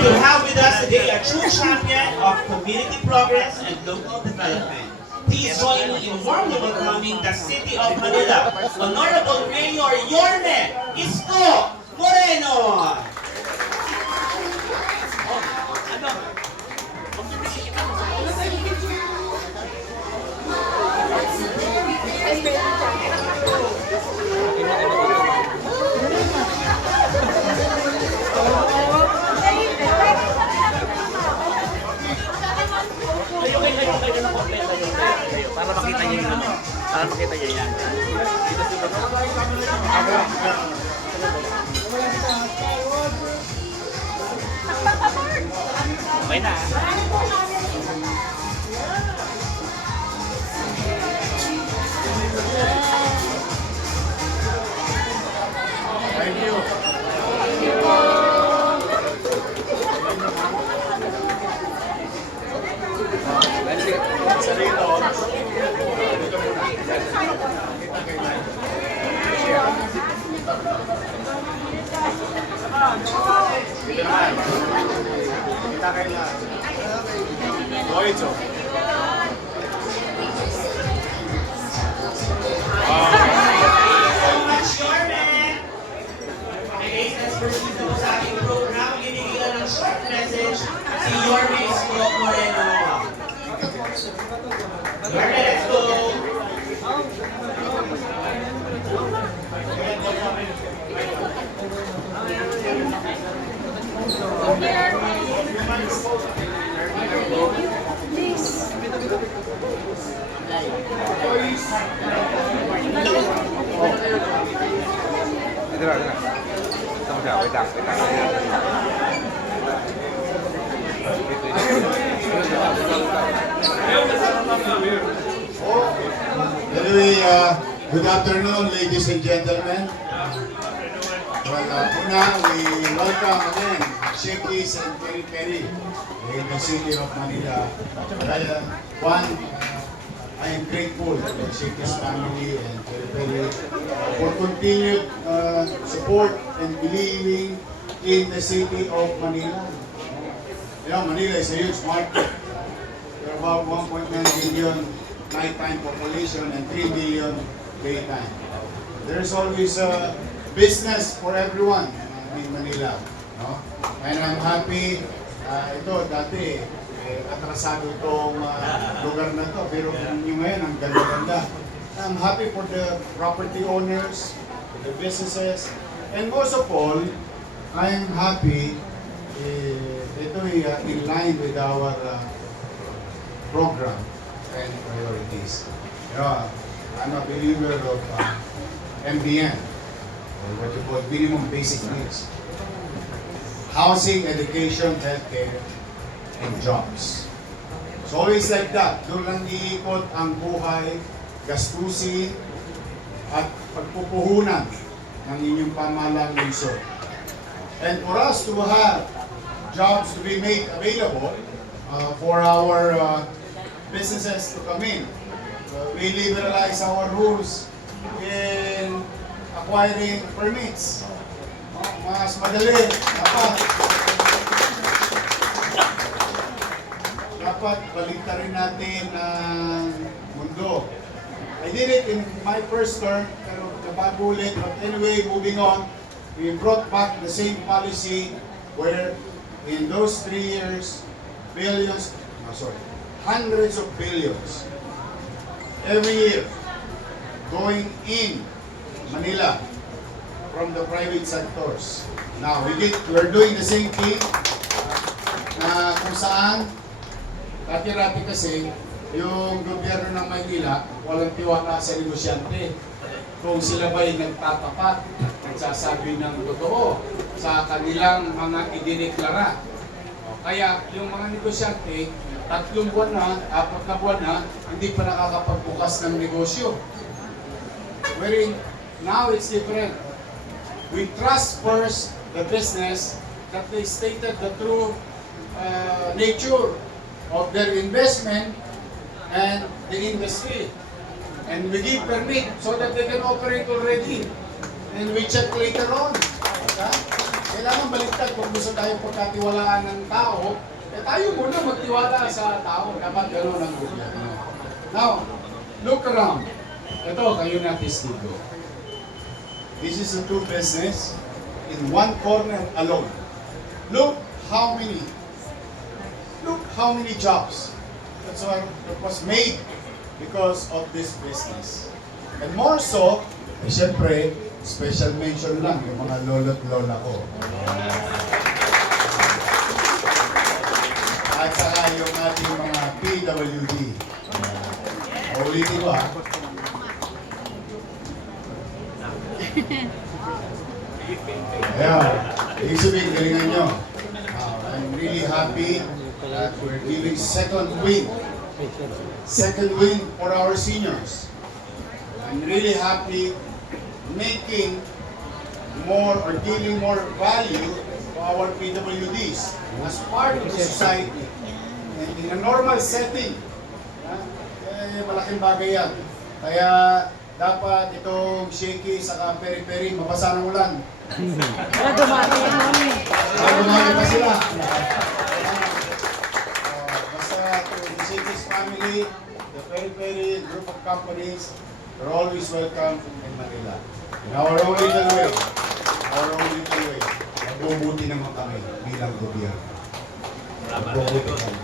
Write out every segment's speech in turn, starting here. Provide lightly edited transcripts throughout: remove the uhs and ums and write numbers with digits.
To have with us today a true champion of community progress and local development. Please join me in warmly welcoming the City of Manila, Honorable Mayor Yorme Isko Moreno. Para makita niyo yun. Para makita niyo yan. Okay na. Thank you. Kita kayo na. Oito. So much, Yorme. Okay, let's proceed na po sa ating program. Ginigila ng short message si Yorme Isko Moreno. Yorme, let's go. Ito na. Tama siya. Wait lang. Anyway, good afternoon, ladies and gentlemen. Well, una, we welcome again Shakey's and Peri Peri in the city of Manila. One, I am grateful to Shakey's family and Peri Peri for continued support and believing in the city of Manila. You know, Manila is a huge market. There are about 1.9 billion nighttime population and 3 million daytime. There's always a business for everyone in Manila. No? And I'm happy, ito dati, atrasado itong lugar na to, pero yung ngayon, ang ganda-ganda. I'm happy for the property owners, the businesses, and most of all, I'm happy, ito ay in line with our program and priorities. I'm a believer of MBN, or what you call minimum basic needs. Housing, education, healthcare, and jobs. It's always like that. Doon lang iikot ang buhay, gastusin, at pagpupuhunan ng inyong pamahalang lungsod. And for us to have jobs to be made available for our businesses to come in, we liberalize our rules in acquiring permits. Mas madali. Dapat baliktarin natin ang mundo. I did it in my first term, pero nabago ulit. But anyway, moving on, we brought back the same policy where in those 3 years, hundreds of billions every year going in Manila from the private sectors. Now, we're doing the same thing na kung saan dati-rati kasi yung gobyerno ng Maynila walang tiwala sa negosyante. Kung sila ba'y nagtatapat, nagsasabi ng totoo sa kanilang mga idineklara. Kaya yung mga negosyante, 3 buwan na, 4 na buwan na, hindi pa nakakapagbukas ng negosyo. Wherein, now it's different. We trust first the business that they stated the true nature of their investment and the industry. And we give permit so that they can operate already. And we check later on. Okay? kailangan baliktad kung gusto tayo pagkatiwalaan ng tao, eh tayo muna magtiwala sa tao. Dapat gano'n ang gobyerno. Now, look around. Ito, kayo na testigo. This is a true business in one corner alone. Look how many jobs that was made because of this business. And more so, siyempre, special mention lang yung mga lolo't lola ko. At saka yung ating mga PWD. Ulitin ko ha. Ayan, ibig sabihin, galingan nyo. I'm really happy that we're giving second win for our seniors. I'm really happy making more or giving more value to our PWDs as part of the society. And in a normal setting, malaking bagay yan. Kaya dapat itong shaky sa peri-peri, mabasa ng ulan. Dumami pa sila. Basta to the shaky's family, the peri-peri group of companies, they're always welcome in Manila. In our own little way, mabubuti naman kami bilang gobyerno. Mabubuti kami.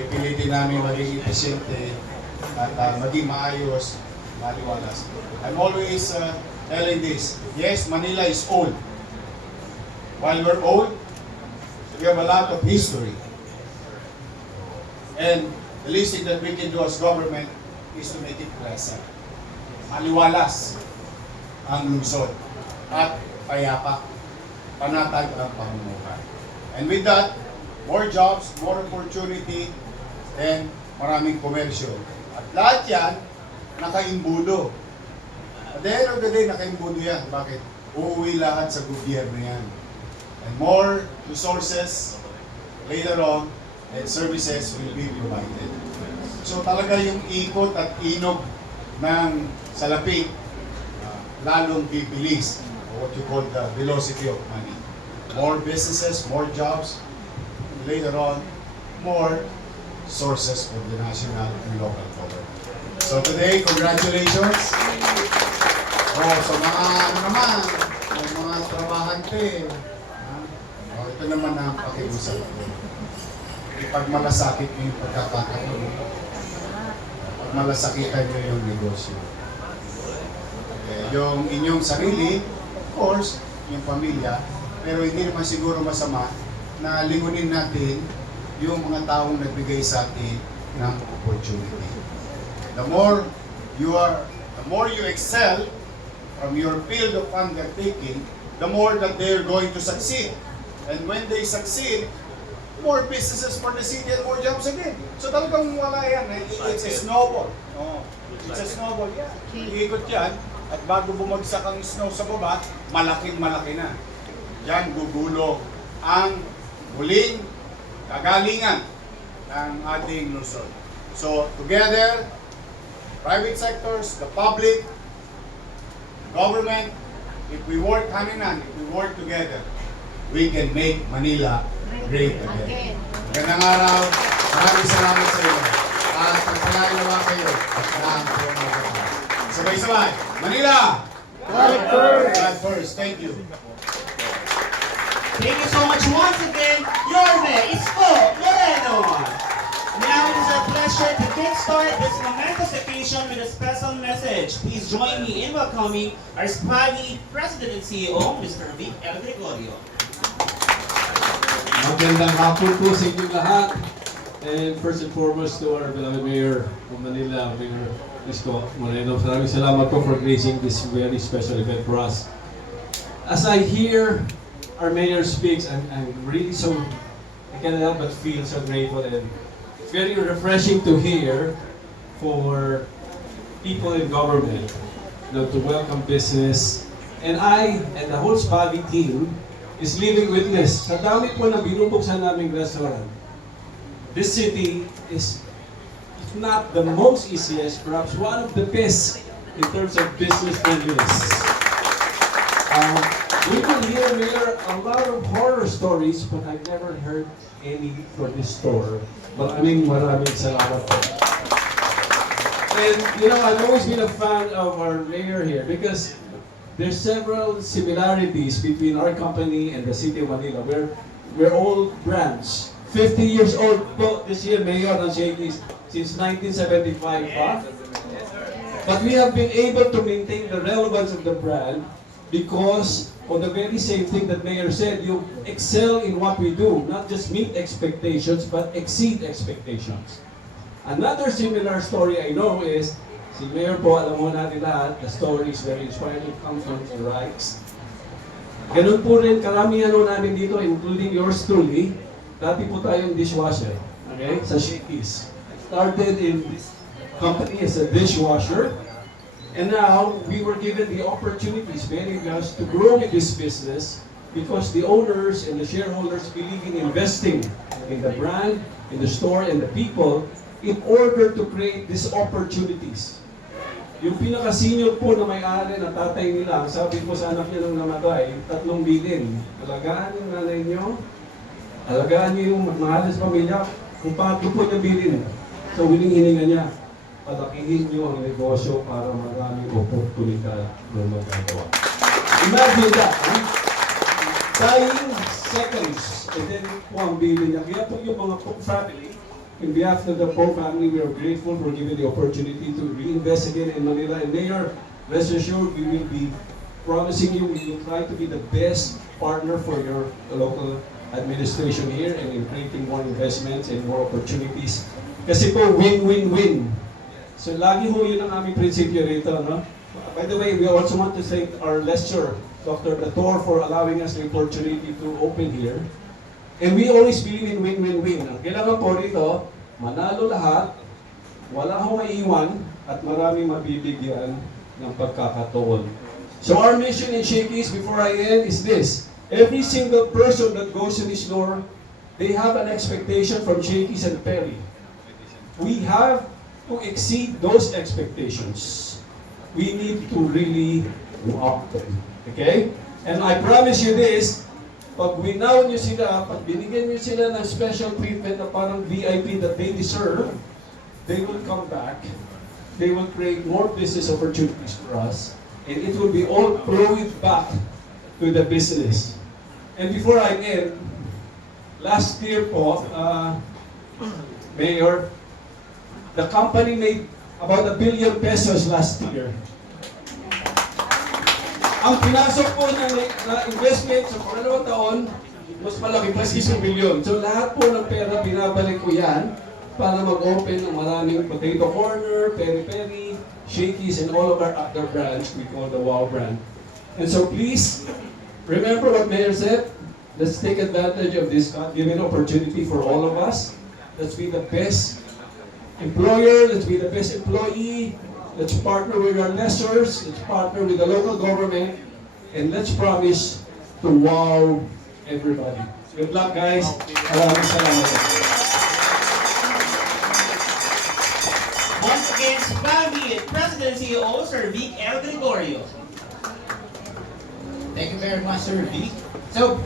Pipilitin namin maging efficiente at maging maayos, maliwalas. I'm always telling this, yes, Manila is old. While we're old, we have a lot of history. And the least thing that we can do as government is to make it pleasant. Maliwalas ang lungsod at payapa, panatag ang pamumuhay. And with that, more jobs, more opportunity, and maraming komersyo. At lahat yan, nakaimbudo. At the end of the day, nakaimbudo yan. Bakit? Uuwi lahat sa gobyerno yan. And more resources later on and services will be provided. So talaga yung ikot at inog ng salapi, lalong bibilis, or what you call the velocity of money. More businesses, more jobs, and later on, more sources for the national and local government. So today, congratulations. So mga mga trabahante, ito naman ang pakiusap ko. Ipagmalasakit nyo yung pagkakataon. Pagmalasakitan nyo yung negosyo. Yung inyong sarili, of course, yung pamilya, pero hindi naman siguro masama na lingunin natin yung mga taong nagbigay sa atin ng opportunity. The more you excel from your field of undertaking, the more that they're going to succeed. And when they succeed, more businesses for the city and more jobs again. So talagang wala yan. It's a snowball. Oh, it's a snowball. Yeah. Iikot yan. At bago bumagsak ang snow sa baba, malaking-malaki na. Yan gugulo ang muling kagalingan ng ating lungsod. So together, private sectors, the public, government, if we work hand in hand, if we work together, we can make Manila great again. Magandang araw. Maraming salamat sa iyo. At pagpalain naman kayo. Sabay-sabay. Manila! God first. Thank you. Thank you so much once again, Yorme Isko Moreno. Now it is our pleasure to kickstart this momentous occasion with a special message. Please join me in welcoming our SPAGI President and CEO, Mr. Vic El Gregorio. Magandang hapon po sa inyong lahat. And first and foremost to our beloved Mayor of Manila, Mayor Isko Moreno. Maraming salamat po for gracing this very special event for us. As I hear our Mayor speaks, I'm really so, I cannot help but feel so grateful, and it's very refreshing to hear for people in government, to welcome business. And I and the whole SPAGI team is living witness. Sa dami po na binubuksan naming restaurant, this city is, if not the most easiest, perhaps one of the best in terms of business friendliness. We will hear, Mayor, a lot of horror stories, but I've never heard any for this store. Maraming salamat po. And, you know, I've always been a fan of our mayor here because there's several similarities between our company and the City of Manila. We're old brands. 50 years old po this year, Mayor ng Shakey's, since 1975 pa. But we have been able to maintain the relevance of the brand because of the very same thing that Mayor said, you excel in what we do, not just meet expectations, but exceed expectations. Another similar story I know is, si Mayor po, alam mo natin lahat, the story is very inspiring, it comes from the rights. Ganun po rin, karamihan namin dito, including yours truly, dati po tayong dishwasher, okay, sa Shakey's. Started in this company as a dishwasher, and now we were given the opportunities, many of us, to grow in this business because the owners and the shareholders believe in investing in the brand, in the store, and the people in order to create these opportunities. Yung pinaka-senior po na may-ari na tatay nila, sabi po sa anak niya nung namatay, 3 bilin. Alagaan yung nanay niyo, alagaan niyo yung mahal sa pamilya, kung paano po niya bilin. So, hininga niya, palakihin niyo ang negosyo para maraming oportunidad na magagawa. Imagine that, huh? Dying seconds, and then po ang bilin niya. Kaya po yung mga family, in behalf of the Poe family, we are grateful for giving the opportunity to reinvest again in Manila. And Mayor, rest assured, we will be promising you, we will try to be the best partner for your local administration here and in creating more investments and more opportunities. Kasi po, win-win-win. So lagi ho yun ang aming prinsipyo rito, no? By the way, we also want to thank our lecturer, Dr. Dator, for allowing us the opportunity to open here. And we always believe in win-win-win. Ang kailangan po rito, manalo lahat, wala akong maiiwan, at maraming mabibigyan ng pagkakataon. So our mission in Shakey's, before I end, is this. Every single person that goes to this store, they have an expectation from Shakey's and Perry. We have to exceed those expectations. We need to really up them. Okay? And I promise you this, pag winaw nyo sila, pag binigyan nyo sila ng special treatment na parang VIP that they deserve, they will come back, they will create more business opportunities for us, and it will be all flowing back to the business. And before I end, last year po, Mayor, the company made about 1 billion pesos last year. Ang pinasok po na investment sa pangalawang taon, mas malaki pa 6 billion. So lahat po ng pera, binabalik ko yan para mag-open ng maraming potato corner, peri-peri, Shakey's, and all of our other brands we call the Wow brand. And so please, remember what Mayor said. Let's take advantage of this given opportunity for all of us. Let's be the best employer, let's be the best employee, let's partner with our lessors, let's partner with the local government, and let's promise to wow everybody. Good luck, guys. Maraming salamat. Once again, Spaggy, President and CEO, Sir Vic L. Gregorio. Thank you very much, Sir Vic. So,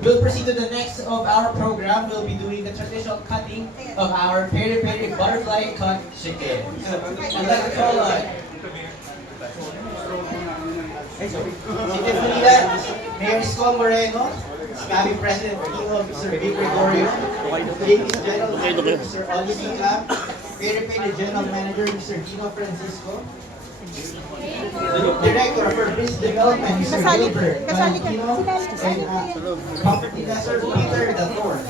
we'll proceed to the next of our program. We'll be doing the traditional cutting of our peri-peri butterfly cut chicken. I'd like to call City of Manila, Mayor Iskol Moreno, Scabby President of Sir Vic Gregorio, Ladies General Manager, Mr. Oli Singam, peri-peri General Manager, Mr. Dino Francisco, Director for Business Development, Mr. Gilbert Valentino, and Company Sir Peter Dator.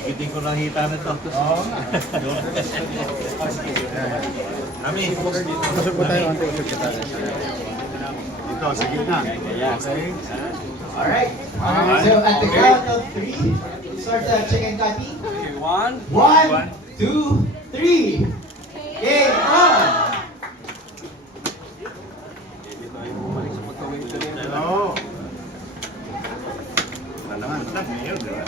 Ikitin ko ng hita nito. Oo nga. Kami. Usap po tayo. Dito, sa gitna. Okay. Alright. So at the count of 3, start the chicken cutting. 1, 2, 3. Game on! Hello. Nalaman lang ngayon, di ba?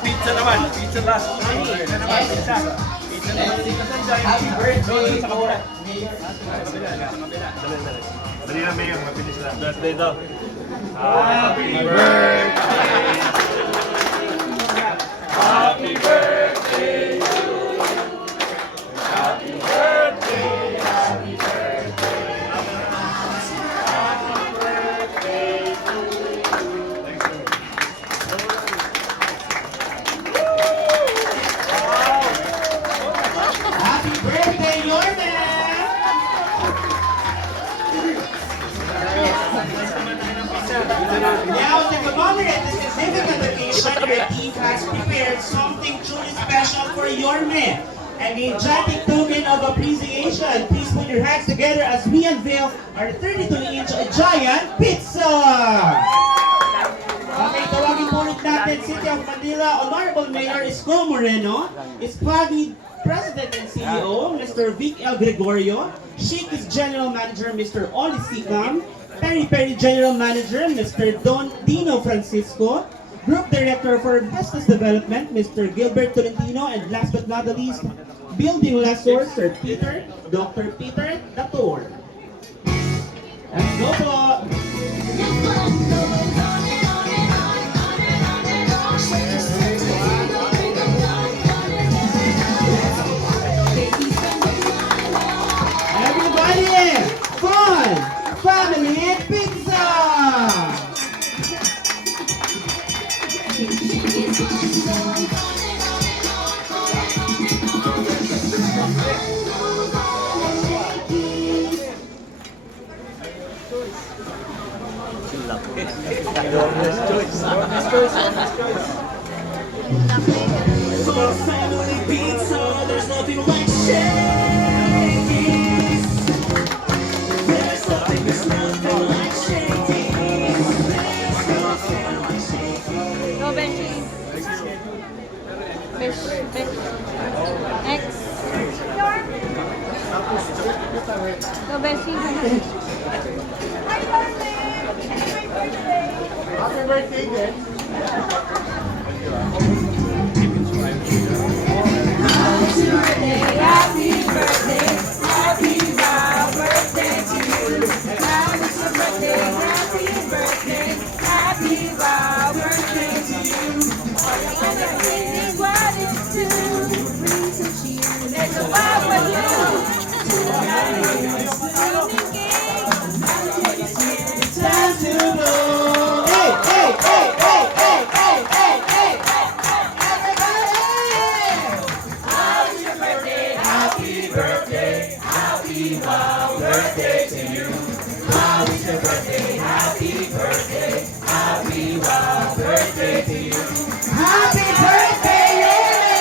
Pizza naman. Pizza last. Happy birthday for Mayor. Dali na, Mayor. Mabilis lang. Birthday daw. Happy birthday, Yorme! Now, to commemorate this significant occasion, our team has prepared something truly special for Yorme. An energetic token of appreciation. Please put your hands together as we unveil our 32-inch giant pizza! Okay, tawagin po ulit natin City of Manila Honorable Mayor Isko Moreno, Ispagi President and CEO, Mr. Vic L. Gregorio, Shakey's General Manager, Mr. Oli Sikam, Peri Peri General Manager, Mr. Don Dino Francisco, Group Director for Business Development, Mr. Gilbert Tolentino, and last but not the least, Building Lessor, Sir Peter, Dr. Peter Dator. Let's go po! Everybody, fun, family pizza! For family pizza, there's nothing like Shakey's. There's nothing like Shakey's. There's nothing like Shakey's. Go, Beshi. Besh. Next. Go, Beshi. Happy birthday, din. Time to go. Hey, hey, hey, hey, hey, hey, hey, hey, hey. Everybody! Happy birthday, happy wow birthday to you. How is your birthday? Happy birthday, happy wow birthday to you. Happy birthday, Yorme!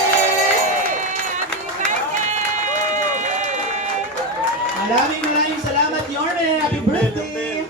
Maraming salamat, Yorme. Happy birthday!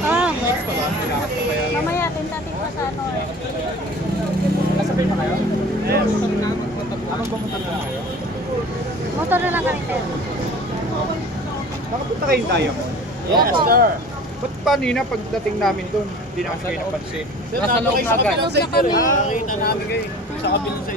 Ah, mamaya, tentative pa sa ano eh. Motor na lang kami, Ted. Nakapunta kayong Diamond? Yes, sir. Ba't kanina pagdating namin doon, hindi namin kayo napansin? Nasa loob na agad. Nakita namin kayo sa kabilang side.